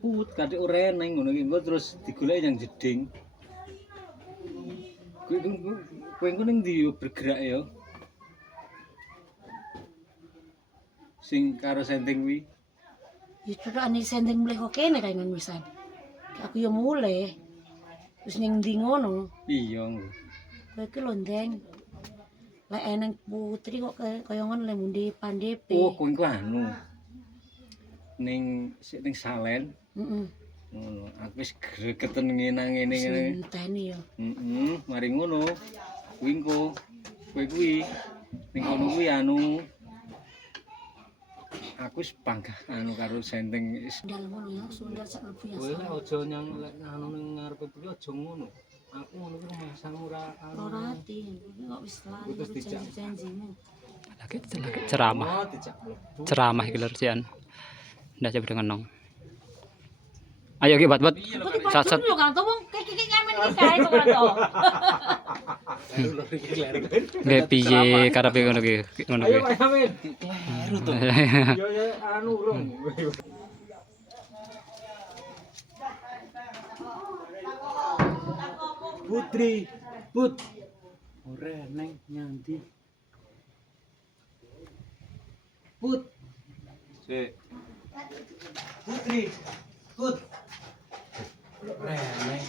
Put kadek ora neng ngono iki engko terus digoleki yang jeding. Kowe engko ning ndi yo bergerak ya? Sing karo senting kuwi. Ya cukane sending mulih kok kene kae nang wisan. Aku ya mulih. Terus ning ndi ngono. Iya. Kowe iki lho ndeng. Lek eneng putri kok kaya ngono le mundi pandepe. Oh, kowe ku anu. Ning sik ning Salen. Heeh. Ngono. Aku wis gregeten ngene ngene. Senteni ya. Mari ngono. Kuwi engko kowe kuwi ning kono kuwi anu aku wis panggah anu karo senting Sundal ngono ya, sundal sak lebu ya. kowe lek aja nyang lek anu ning ngarepe kuwi aja ngono. Aku ngono kuwi masang ora anu. Ora ati, iki kok wis lali janji-janjimu. Lagi ceramah. Oh, dijak mlebu. Ceramah iki lho Cian. Ndak coba ngenong. Ayo ki bat. Sasat. Lho kan to wong kiki nyamen iki kae kok ora to. Nggih piye karepe ngono ki? Ngono ki. Ayo Pak Yamin. Kleru to. Ya anu urung. Putri, Put. Ora neng nyanti. Put. Sik. Putri, Put. Ora neng.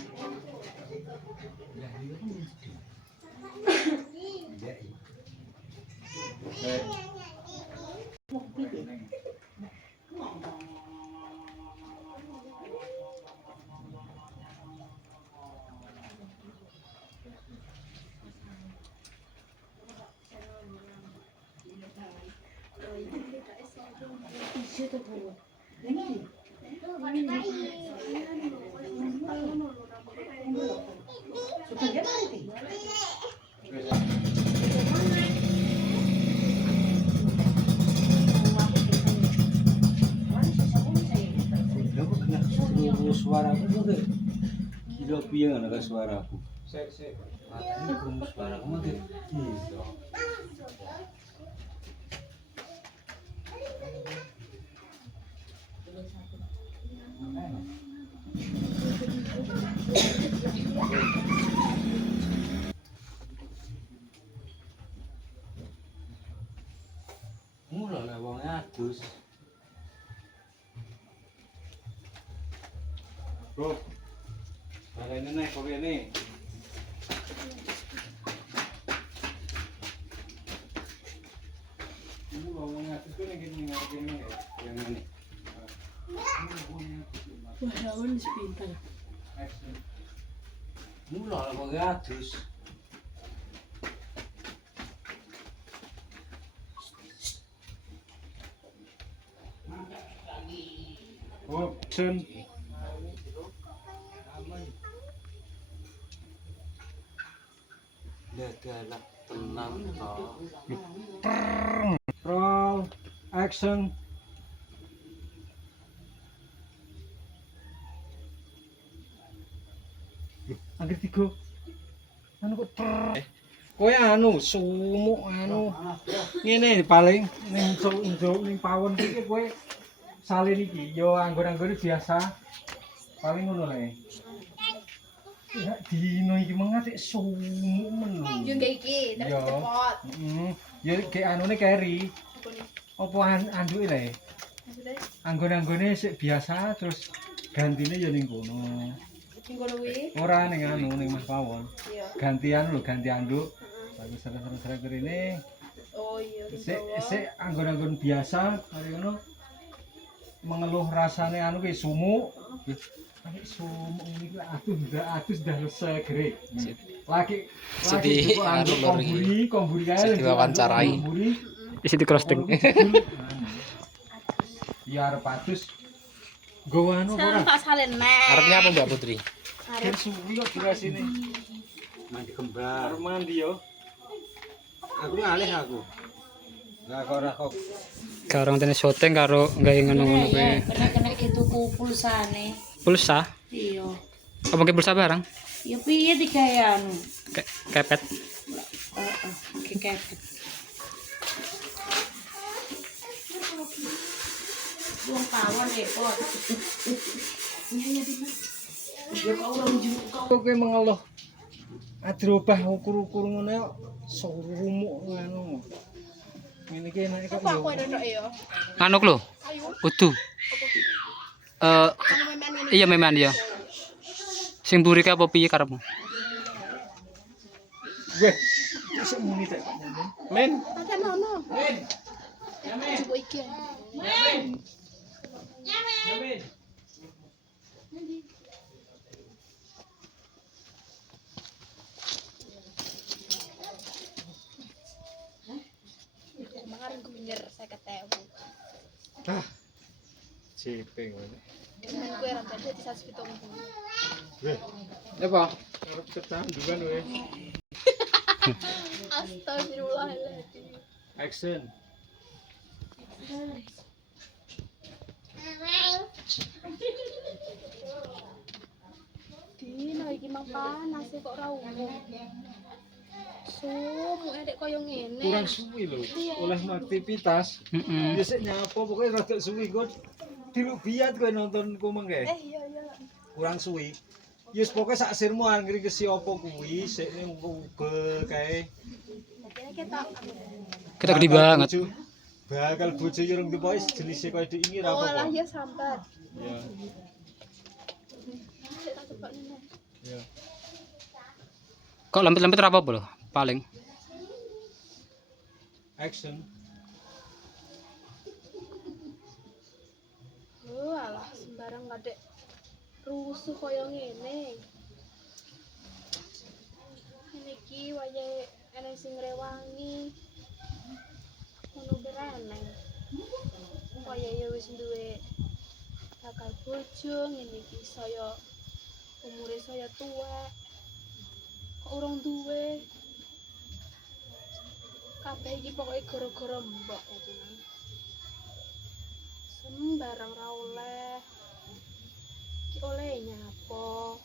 Suaraku tuh gila piye ngono ka suaraku. Sik. Matane krungu suaraku mah gila. Mula lah wong adus. Bro. Balene nek kok kene. Mula wong adus kene ngene ngene yang ngene. Wah, lawan wis pinter. Mula lah wong adus. Oh, sen. Galak tenang toh. Roll action. Angger tiga. Anu kok kowe anu sumuk anu. Ngene paling ning ning pawon iki kowe salin iki yo anggur-anggur biasa. Paling ngono le. Ya dino iki mengatik sumuk men. Yo iki, terus cepot. Ya kayak anune keri. Apa anduke le? Anggur-anggurne sik biasa terus gantine ya ning kono. Ning kono kuwi. Ora ning anu ning Mas Pawon. Iya. Gantian lho, ganti anduk. Bagus seret-seret kene. Oh iya. Sik anggur-anggur biasa kari ngono. Mengeluh rasane anu ki sumuk. Nek sumuk iki atus dah segere. Lagi anu komburi kae Diwawancarai. Isi di crossing. Ya arep atus. Nggo anu ora? Tak salen nek. Arepnya apa Mbak Putri? Arep suwi kok durasine. Mandi kembar. Mandi yo. Aku ngalih aku. Enggak kok ora kok. Karo ngene syuting karo gawe ngono-ngono kuwi. Kena tuku pulsane. Pulsa? Iya. Apa ke pulsa barang? Ya piye digawe anu? Kepet. Heeh, kepet. Buang pawon repot. Iya Dimas. Ya kau orang juga. Kok kowe mengeluh. Adrobah ukur-ukur ngono yo surumuk ngono. Ngene iki enake kok Apa aku yo. ada dok ya? Manuk lho. Ayo. Udu. Kamu main ini. Iya meman ya. Sing mburi ka apa piye karepmu? Weh, sik muni tak. Men. Ada nono. Men. Ya men. Coba iki. Men. Ya men. Kemarin aku bener saya ketemu. Ah. Ciping ngene. Main kue rambut di 170. Weh. Apa? Arep ketandukan weh. Astagfirullahaladzim. Action. Dino iki mang panas kok ra umum. Sumu edek koyo ngene. Kurang suwi lho. Oleh aktivitas. Heeh. Ya sik nyapa pokoknya rada suwi kok. Diluk biat kowe nontonku mengke. Iya iya. Kurang suwi. Yes pokoknya sak sirmu anggere kesi apa kuwi sik ning ugel kae. Jadi kita Kita gede banget. Bakal bojo yo rong dipoe jenisé koyo dik iki ra walah apa-apa. ya sambat. Ya. Saya tak coba nih. Ya. Kok lempet-lempet ora apa-apa lho, paling. Action. Alah sembarang ngadek rusuh koyo ngene. Ini ki wayahe eneng sing ngrewangi. Ngono beraneng. Wayahe wis duwe bakal bojo ngene iki saya umure saya tua. Kok urung duwe. Kabeh iki pokoke gara-gara mbok ya tenan. Sembarang ra oleh. Ki oleh nyapa.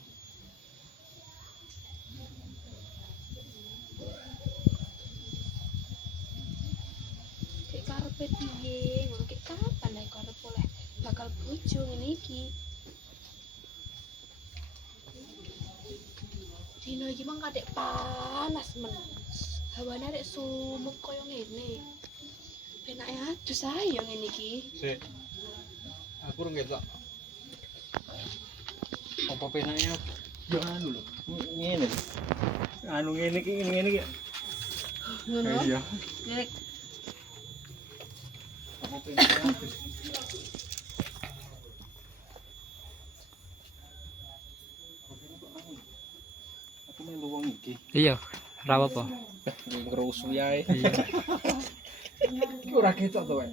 Ki karepe piye? Ngono ki kapan nek karep oleh bakal bojo ngene iki. Dino iki mang kadek panas men. Hawane arek sumuk koyo ngene. Penake adus ayo ngene iki. Sik. Aku rung ketok. Apa penake? Ya anu lho. Ngene lho. Anu ngene iki. Ngono. Iya. Nek Apa penake? Aku melu wong iki. Iya, ora apa-apa. Ngerusu yae. Iya. Iki ora ketok to, Wek.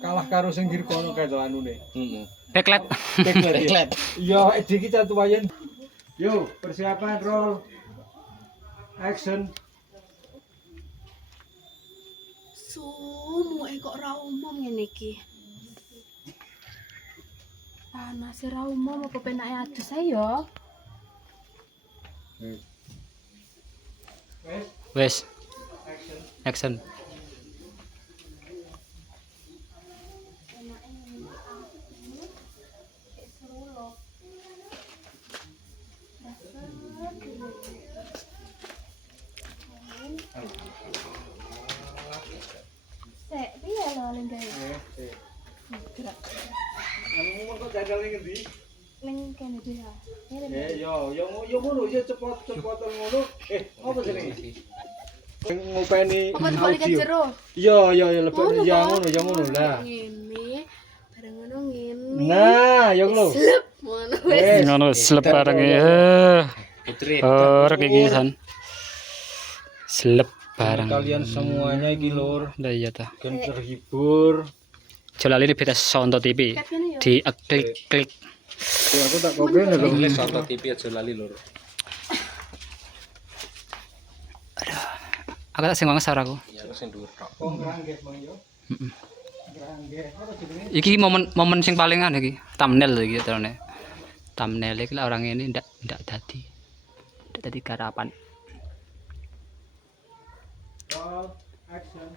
Kalah karo sing dirkono kae to anune. Heeh. Backlight. Teklet. Yo, iki kita tuwayen. Yo, persiapan roll. Action. sumu kok ra umum ngene iki. Panas ra umum apa penake adus ae yo. Wes. Action. Sek piye lho lenggae. Gerak. Anu kok jadal ning endi? Ning kene dia. Yo ngono, yo cepot-cepotan ngono. Apa jenenge? Sing ngopeni Apa dibalik audio. jero? Yo lebih ya ngono lah. Ngene. Bareng ngono ngene. Nah, yo lho. Slep ngono wis. Wes. Ngono selep bareng ya. Putri. Ora kayak gini san. Selep bareng. Kalian semuanya iki lur, Lah iya ta. kan terhibur. Jolali ini beda Sonto TV. Di klik. Ya aku tak kogen lho. Sonto TV aja lali lur. Aku tak sing ngomong suaraku. Ya sing dhuwur tok. Oh, ngrangge Bang yo. Ngrangge. Apa jenenge? Iki momen sing paling aneh iki, thumbnail iki terone. Thumbnail iki lah orang ini ndak dadi garapan. Roll action.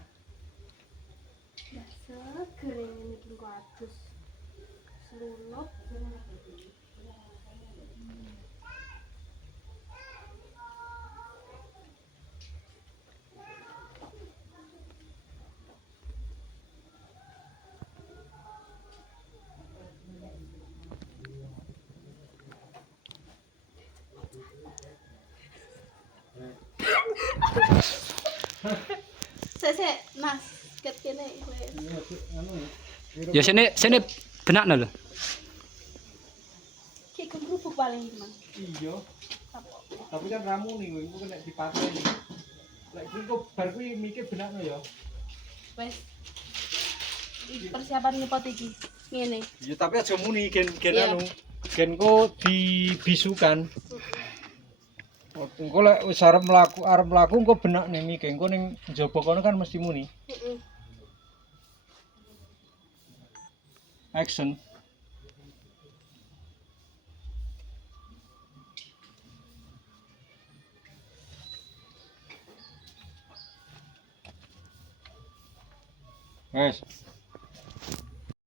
Seger ngene iki kok adus. kene wes. Iya, anu. Ya sini benak lho. Ki kerupuk paling iki, Mang. Iya. Apa? Tapi kan ramu nih, iku kena dipateni. Lek kuwi kok bar kuwi mikir benakno ya. Wes. Iki persiapan ngepot iki. Ngene. Ya tapi aja muni gen Iya. anu. Gen kok dibisukan. Engko lek wis arep mlaku engko benak nih mikir engko ning njaba kono kan mesti muni. Heeh. Action. Guys.